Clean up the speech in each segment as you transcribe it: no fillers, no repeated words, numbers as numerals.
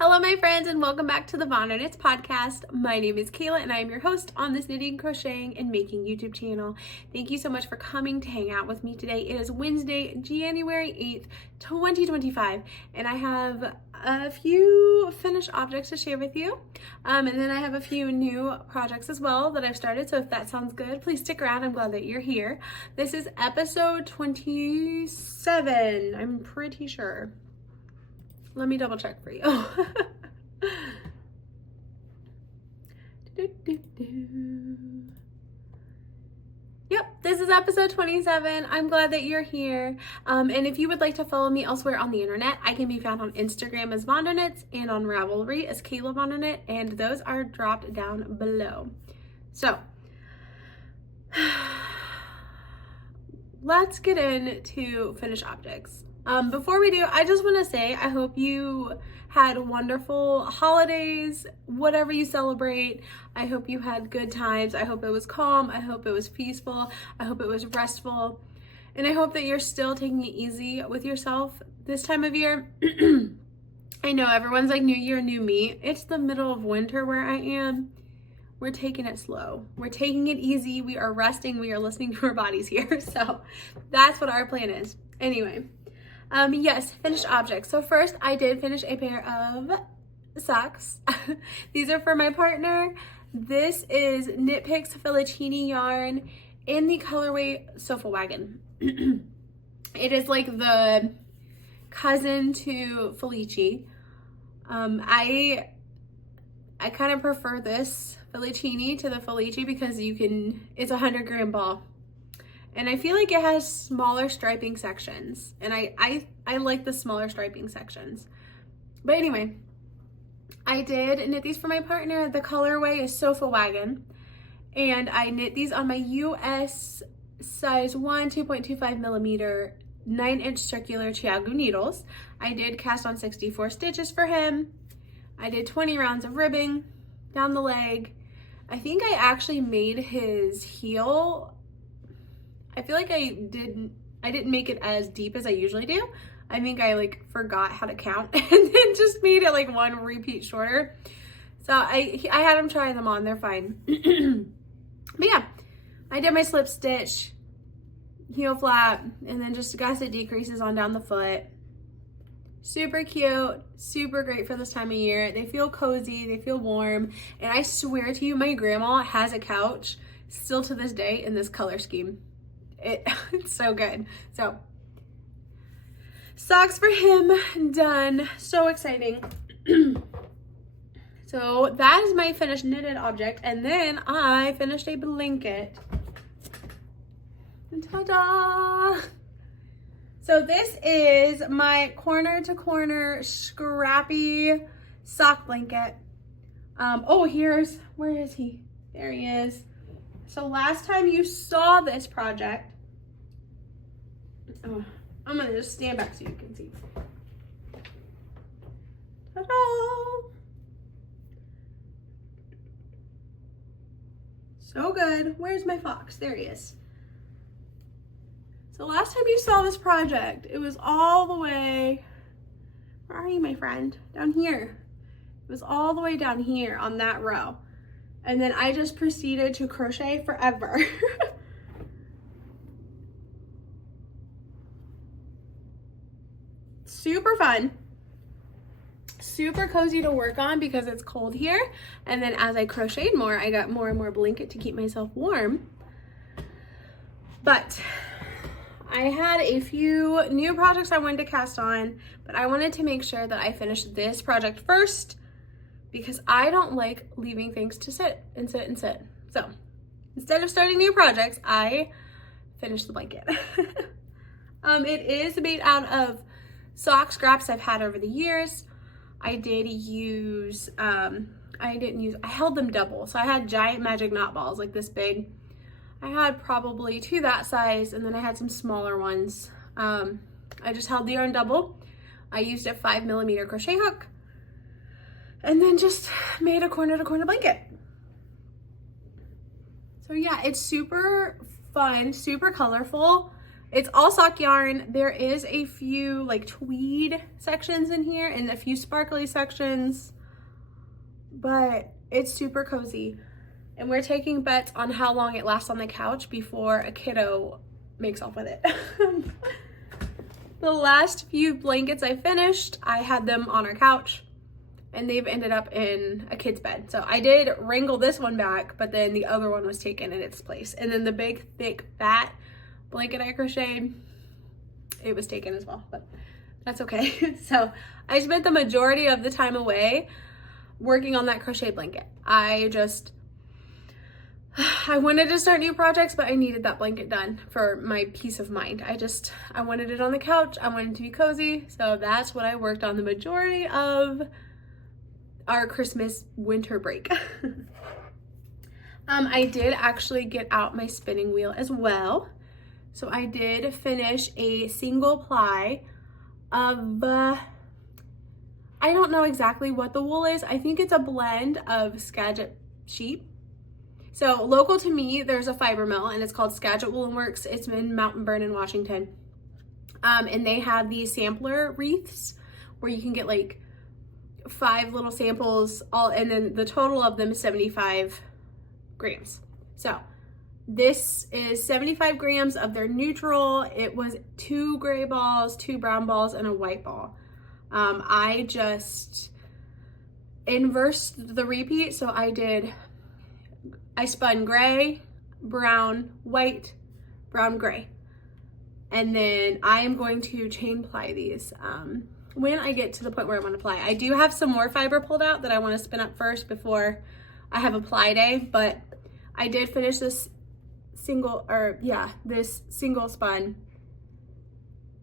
Hello my friends and welcome back to the VonderKnits podcast. My name is Kayla and I am your host on this knitting, crocheting, and making YouTube channel. Thank you so much for coming to hang out with me today. It is Wednesday, January 8th, 2025 and I have a few finished objects to share with you. And then I have a few new projects as well that I've started, so if that sounds good, please stick around. I'm glad that you're here. This is episode 27, I'm pretty sure. Let me double check for you. Yep, this is episode 27. I'm glad that you're here. And if you would like to follow me elsewhere on the internet, I can be found on Instagram as VonderKnits and on Ravelry as Kayla VonderKnit, and those are dropped down below. So, let's get into finished objects. Before we do, I just want to say I hope you had wonderful holidays, whatever you celebrate. I hope you had good times. I hope it was calm. I hope it was peaceful. I hope it was restful. And I hope that you're still taking it easy with yourself this time of year. I know everyone's like, new year, new me. It's the middle of winter where I am. We're taking it slow. We're taking it easy. We are resting. We are listening to our bodies here. So that's what our plan is. Anyway. Yes, finished objects. So first I did finish a pair of socks. These are for my partner. This is Knitpicks Felicini yarn in the colorway Sofa Wagon. It is like the cousin to Felicini. I kind of prefer this Felicini to the Felicini because it's a 100-gram ball. And I feel like it has smaller striping sections. And I like the smaller striping sections. But anyway, I did knit these for my partner. The colorway is Sofa Wagon. And I knit these on my US size 1, 2.25 millimeter, 9-inch circular Chiagu needles. I did cast on 64 stitches for him. I did 20 rounds of ribbing down the leg. I think I actually made his heel. I feel like I didn't make it as deep as I usually do. I think I like forgot how to count and then just made it like one repeat shorter. So I had him try them on, they're fine. But yeah, I did my slip stitch, heel flap, and then just gusset decreases on down the foot. Super cute, super great for this time of year. They feel cozy, they feel warm. And I swear to you, my grandma has a couch still to this day in this color scheme. It's so good. So socks for him done. So exciting. So that is my finished knitted object, and then I finished a blanket. Ta-da! So this is my corner to corner Scrappy sock blanket. Oh, where is he? There he is. So last time you saw this project, oh, I'm gonna just stand back so you can see. Ta-da! So good. Where's my fox? There he is. So last time you saw this project, it was all the way, where are you, my friend? Down here. It was all the way down here on that row. And then I just proceeded to crochet forever. Super fun. Super cozy to work on because it's cold here. And then as I crocheted more, I got more and more blanket to keep myself warm. But I had a few new projects I wanted to cast on, but I wanted to make sure that I finished this project first, because I don't like leaving things to sit and sit and sit. So instead of starting new projects, I finished the blanket. It is made out of sock scraps I've had over the years. I did use, I held them double. So I had giant magic knot balls like this big. I had probably 2 that size, and then I had some smaller ones. I just held the yarn double. I used a 5 millimeter crochet hook, and then just made a corner to corner blanket. So yeah, it's super fun, super colorful. It's all sock yarn. There is a few like tweed sections in here and a few sparkly sections, but it's super cozy. And we're taking bets on how long it lasts on the couch before a kiddo makes off with it. The last few blankets I finished, I had them on our couch and they've ended up in a kid's bed. So I did wrangle this one back, but then the other one was taken in its place. And then the big, thick, fat blanket I crocheted, it was taken as well, but that's okay. So I spent the majority of the time away working on that crochet blanket. I wanted to start new projects, but I needed that blanket done for my peace of mind. I wanted it on the couch. I wanted it to be cozy. So that's what I worked on the majority of our Christmas winter break. I did actually get out my spinning wheel as well. So I did finish a single ply of, I don't know exactly what the wool is. I think it's a blend of Skagit sheep. So local to me, there's a fiber mill and it's called Skagit Woolen Works. It's in Mountain Vernon, Washington. And they have these sampler wreaths where you can get like 5 little samples, and then the total of them is 75 grams. So this is 75 grams of their neutral. It was 2 gray balls, 2 brown balls, and a white ball. I just inversed the repeat. So I spun gray, brown, white, brown, gray. And then I am going to chain ply these when I get to the point where I want to ply. I do have some more fiber pulled out that I want to spin up first before I have a ply day, but I did finish this single spun.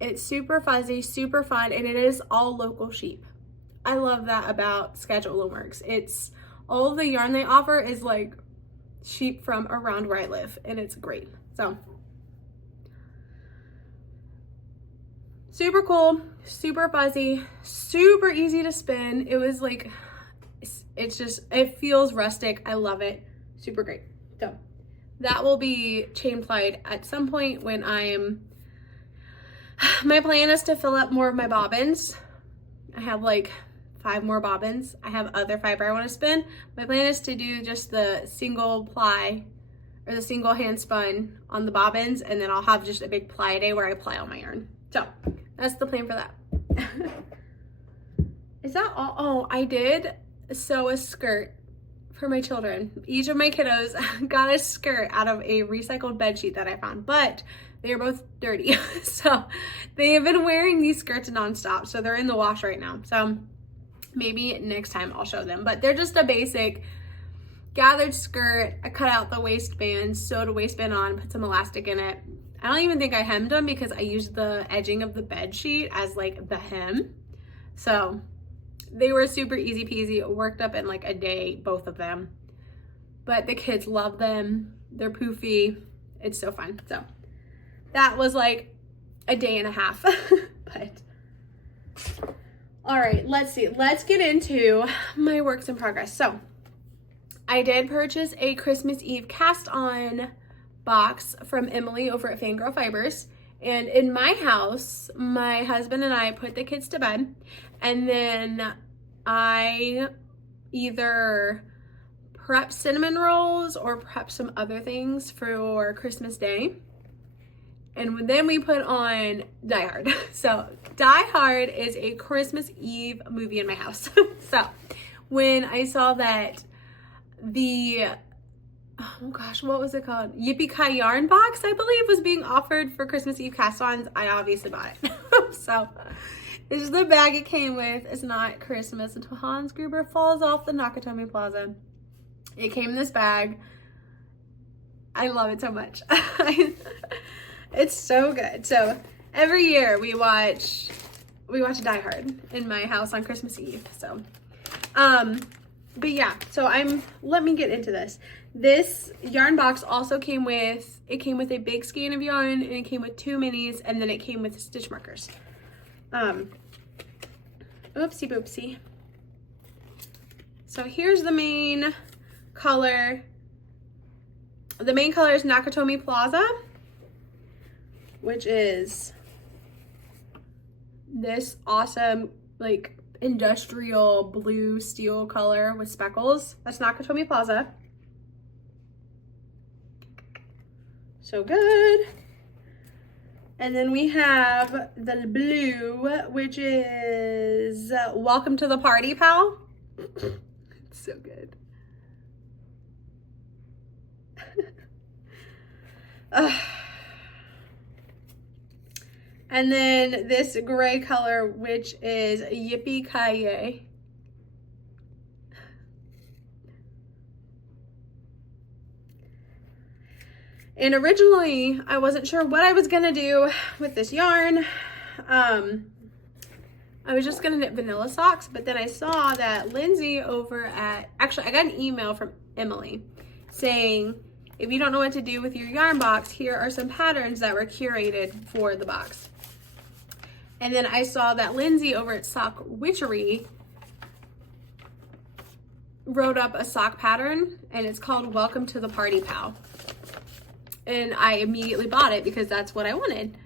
It's super fuzzy, super fun, and it is all local sheep. I love that about Skagit Woolen Works. It's all the yarn they offer is like sheep from around where I live, and it's great. So super cool, super fuzzy, super easy to spin. It was like, it feels rustic. I love it. Super great. So that will be chain plied at some point when my plan is to fill up more of my bobbins. I have like 5 more bobbins. I have other fiber I want to spin. My plan is to do just the single ply or the single hand spun on the bobbins, and then I'll have just a big ply day where I ply all my yarn. So that's the plan for that. Is that all? Oh, I did sew a skirt for my children. Each of my kiddos got a skirt out of a recycled bed sheet that I found, but they are both dirty. So they have been wearing these skirts nonstop. So they're in the wash right now. So maybe next time I'll show them, but they're just a basic gathered skirt. I cut out the waistband, sewed a waistband on, put some elastic in it. I don't even think I hemmed them because I used the edging of the bed sheet as like the hem. So they were super easy peasy. It worked up in like a day, both of them. But the kids love them. They're poofy. It's so fun. So that was like a day and a half. But all right, let's see. Let's get into my works in progress. So I did purchase a Christmas Eve cast on box from Emily over at Fangirl Fibers. And in my house, my husband and I put the kids to bed, and then I either prep cinnamon rolls or prep some other things for Christmas Day. And then we put on Die Hard. So Die Hard is a Christmas Eve movie in my house. So when I saw that oh gosh, what was it called? Yippie-Ki-Yay yarn box, I believe, was being offered for Christmas Eve cast-ons, I obviously bought it. So this is the bag it came with. It's not Christmas until Hans Gruber falls off the Nakatomi Plaza. It came in this bag. I love it so much. It's so good. So every year we watch Die Hard in my house on Christmas Eve. So but yeah, so let me get into this. This yarn box also came with a big skein of yarn, and it came with 2 minis, and then it came with stitch markers. Oopsie boopsie. So here's the main color. The main color is Nakatomi Plaza. which is this awesome like industrial blue steel color with speckles. That's Nakatomi Plaza. So good. And then we have the blue, which is Welcome to the Party, Pal. It's so good. And then this gray color, which is Yippie-Ki-Yay. And originally, I wasn't sure what I was gonna do with this yarn. I was just gonna knit vanilla socks, but then I saw that Lindsay over at, actually I got an email from Emily saying, if you don't know what to do with your yarn box, here are some patterns that were curated for the box. And then I saw that Lindsay over at Sockwitchery wrote up a sock pattern, and it's called Welcome to the Party, Pal. And I immediately bought it because that's what I wanted.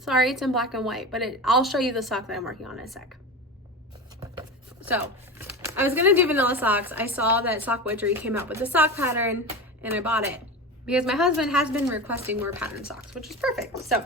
Sorry, it's in black and white, but I'll show you the sock that I'm working on in a sec. So, I was gonna do vanilla socks. I saw that Sockwitchery came out with the sock pattern, and I bought it because my husband has been requesting more pattern socks, which is perfect. So,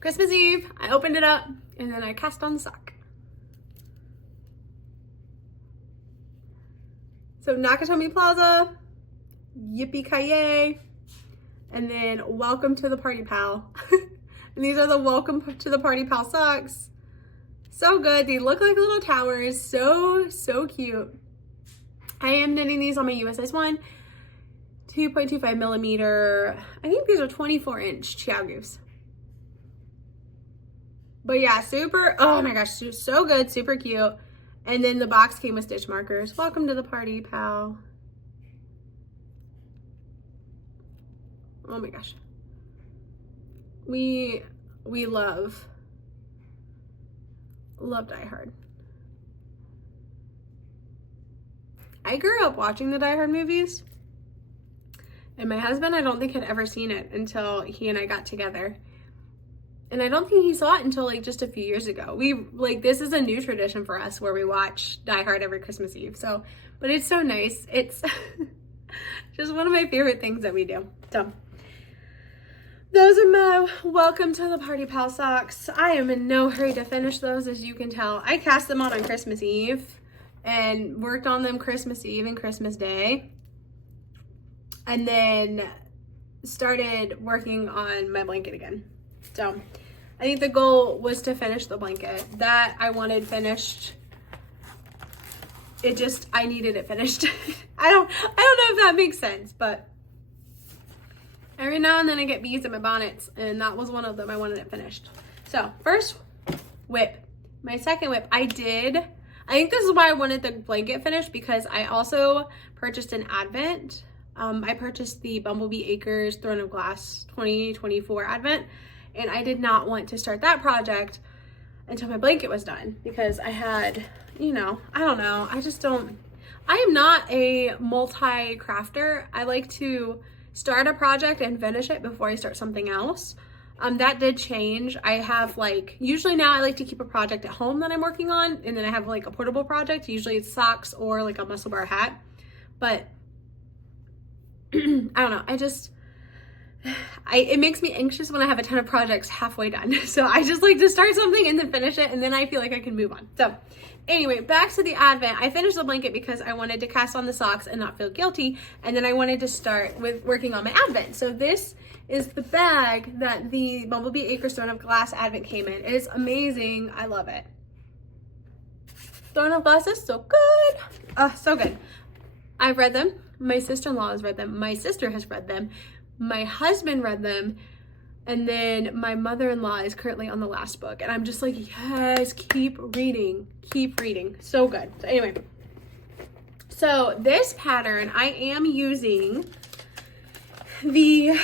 Christmas Eve, I opened it up, and then I cast on the sock. So Nakatomi Plaza, Yippie-Ki-Yay, and then Welcome to the Party, Pal. And these are the Welcome to the Party, Pal socks. So good. They look like little towers. So cute. I am knitting these on my USS 1, 2.25 millimeter. I think these are 24-inch Chia Goose. But yeah, super, oh my gosh, so good, super cute. And then the box came with stitch markers. Welcome to the party, pal. Oh my gosh. We love Die Hard. I grew up watching the Die Hard movies. And my husband, I don't think had ever seen it until he and I got together. And I don't think he saw it until like just a few years ago. This is a new tradition for us where we watch Die Hard every Christmas Eve. So, but it's so nice. It's just one of my favorite things that we do. So, those are my Welcome to the Party, Pal socks. I am in no hurry to finish those, as you can tell. I cast them on Christmas Eve and worked on them Christmas Eve and Christmas Day. And then started working on my blanket again. So, I think the goal was to finish the blanket. That I wanted finished. I needed it finished. I don't know if that makes sense, but every now and then I get bees in my bonnets, and that was one of them. I wanted it finished. So, first whip. My second whip, I think this is why I wanted the blanket finished, because I also purchased an Advent. I purchased the Bumblebee Acres Throne of Glass 2024 Advent. And I did not want to start that project until my blanket was done, because I had, I don't know. I am not a multi-crafter. I like to start a project and finish it before I start something else. That did change. I have usually now I like to keep a project at home that I'm working on, and then I have a portable project. Usually it's socks or a muscle bar hat. But I don't know. It makes me anxious when I have a ton of projects halfway done. So I just like to start something and then finish it, and then I feel like I can move on. So anyway, back to the Advent. I finished the blanket because I wanted to cast on the socks and not feel guilty. And then I wanted to start with working on my Advent. So this is the bag that the Bumblebee Acres Throne of Glass Advent came in. It is amazing. I love it. Throne of Glass is so good. So good. I've read them. My sister-in-law has read them. My sister has read them. My husband read them, and then my mother-in-law is currently on the last book, and I'm just like, yes, keep reading, so good. So anyway, so this pattern, I am using the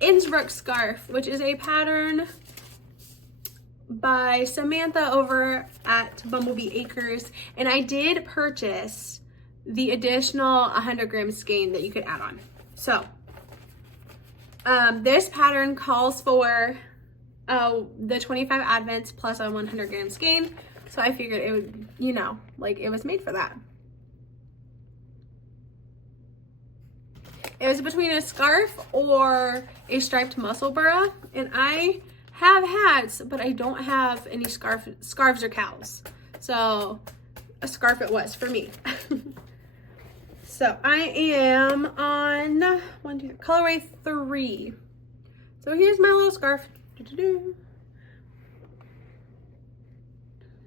Innsbruck Scarf, which is a pattern by Samantha over at Bumblebee Acres, and I did purchase the additional 100 gram skein that you could add on. So This pattern calls for the 25 advents plus a 100 gram skein. So I figured it would, you know, like it was made for that. It was between a scarf or a striped muscle burra, and I have hats, but I don't have any scarves or cows. So a scarf it was for me. So I am on colorway 3. So here's my little scarf.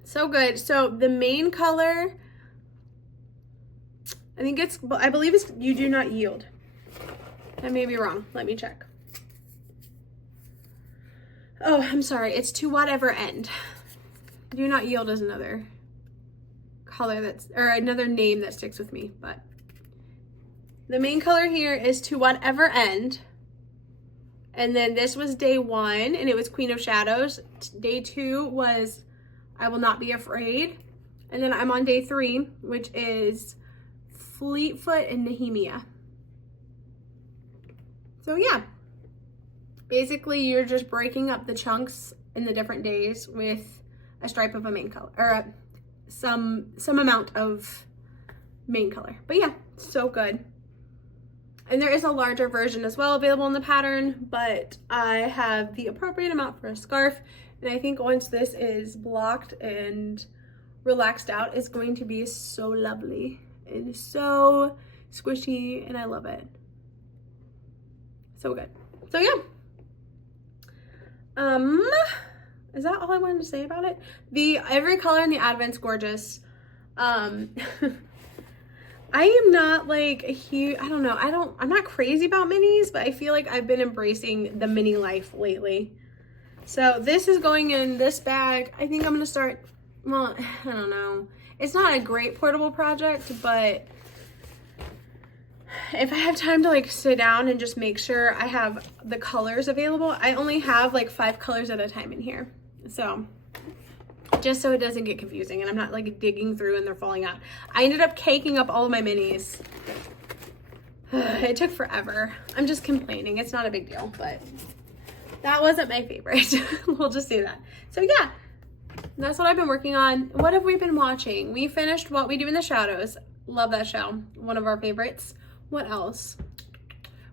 So good. So the main color, I believe it's You Do Not Yield. I may be wrong. Let me check. Oh, I'm sorry. It's To Whatever End. Do Not Yield is another color or another name that sticks with me, but the main color here is To Whatever End. And then this was day 1 and it was Queen of Shadows. Day 2 was I Will Not Be Afraid. And then I'm on day 3, which is Fleetfoot and Nehemia. So yeah, basically you're just breaking up the chunks in the different days with a stripe of a main color, or some amount of main color. But yeah, so good. And there is a larger version as well available in the pattern, but I have the appropriate amount for a scarf. And I think once this is blocked and relaxed out, it's going to be so lovely and so squishy, and I love it. So good. So yeah. Is that all I wanted to say about it? Every color in the Advent's gorgeous. I am not like a huge, I don't know, I'm not crazy about minis, but I feel like I've been embracing the mini life lately. So this is going in this bag. I think I'm gonna start, well, I don't know. It's not a great portable project, but if I have time to like sit down and just make sure I have the colors available, I only have like 5 colors at a time in here. So just so it doesn't get confusing and I'm not like digging through and they're falling out. I ended up caking up all of my minis. It took forever. I'm just complaining. It's not a big deal, but that wasn't my favorite. We'll just say that. So yeah, that's what I've been working on. What have we been watching? We finished What We Do in the Shadows. Love that show. One of our favorites. What else?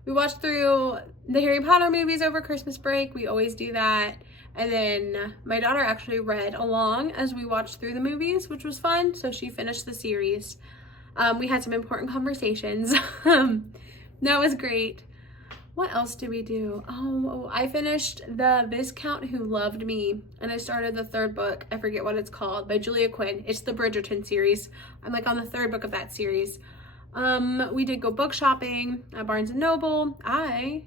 We watched through the Harry Potter movies over Christmas break. We always do that. And then my daughter actually read along as we watched through the movies, which was fun. So she finished the series. We had some important conversations. That was great. What else did we do? Oh, I finished the Viscount Who Loved Me, and I started the 3rd book. I forget what it's called, by Julia Quinn. It's the Bridgerton series. I'm like on the 3rd book of that series. We did go book shopping at Barnes & Noble. I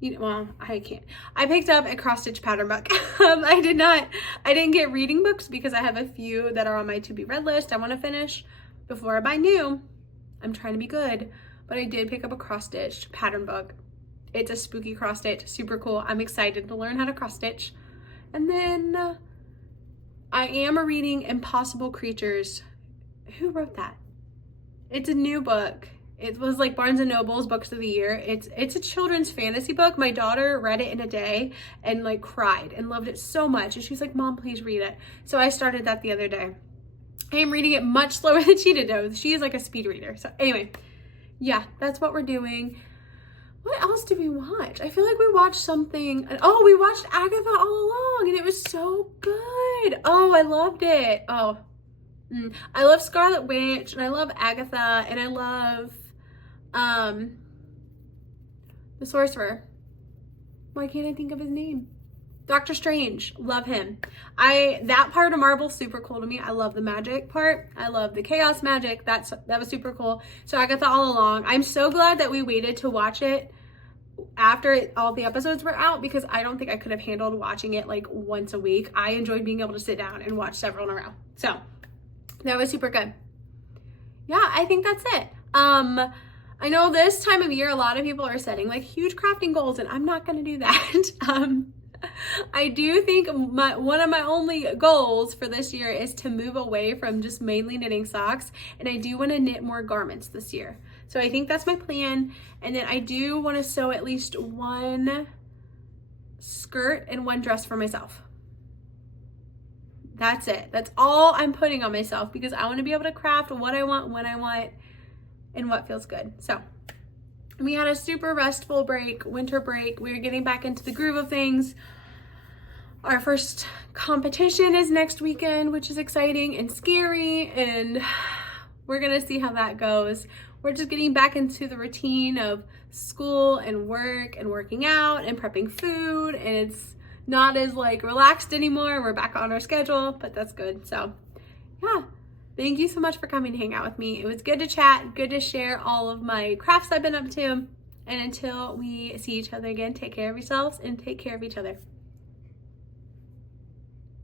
picked up a cross stitch pattern book. I didn't get reading books because I have a few that are on my to be read list I want to finish before I buy new. I'm trying to be good, but I did pick up a cross stitch pattern book. It's a spooky cross stitch, super cool. I'm excited to learn how to cross stitch. And then I am reading Impossible Creatures. Who wrote that? It's a new book. It was like Barnes & Noble's Books of the Year. It's a children's fantasy book. My daughter read it in a day and like cried and loved it so much. And she was like, Mom, please read it. So I started that the other day. I am reading it much slower than she did though. She is like a speed reader. So anyway, yeah, that's what we're doing. What else did we watch? I feel like we watched something. Oh, we watched Agatha All Along and it was so good. Oh, I loved it. Oh, I love Scarlet Witch and I love Agatha and I love the Sorcerer. Why can't I think of his name? Doctor Strange. Love him. That part of Marvel super cool to me. I love the magic part. I love the chaos magic. That was super cool. So Agatha All Along. I'm so glad that we waited to watch it after all the episodes were out because I don't think I could have handled watching it like once a week. I enjoyed being able to sit down and watch several in a row. So that was super good. Yeah, I think that's it. I know this time of year, a lot of people are setting like huge crafting goals and I'm not going to do that. I do think one of my only goals for this year is to move away from just mainly knitting socks. And I do want to knit more garments this year. So I think that's my plan. And then I do want to sew at least one skirt and one dress for myself. That's it. That's all I'm putting on myself because I want to be able to craft what I want, when I want, and what feels good. So we had a super restful break, winter break. We're getting back into the groove of things. Our first competition is next weekend, which is exciting and scary, and we're gonna see how that goes. We're just getting back into the routine of school and work and working out and prepping food, and it's not as like relaxed anymore. We're back on our schedule, but that's good. So yeah, thank you so much for coming to hang out with me. It was good to chat, good to share all of my crafts I've been up to. And until we see each other again, take care of yourselves and take care of each other.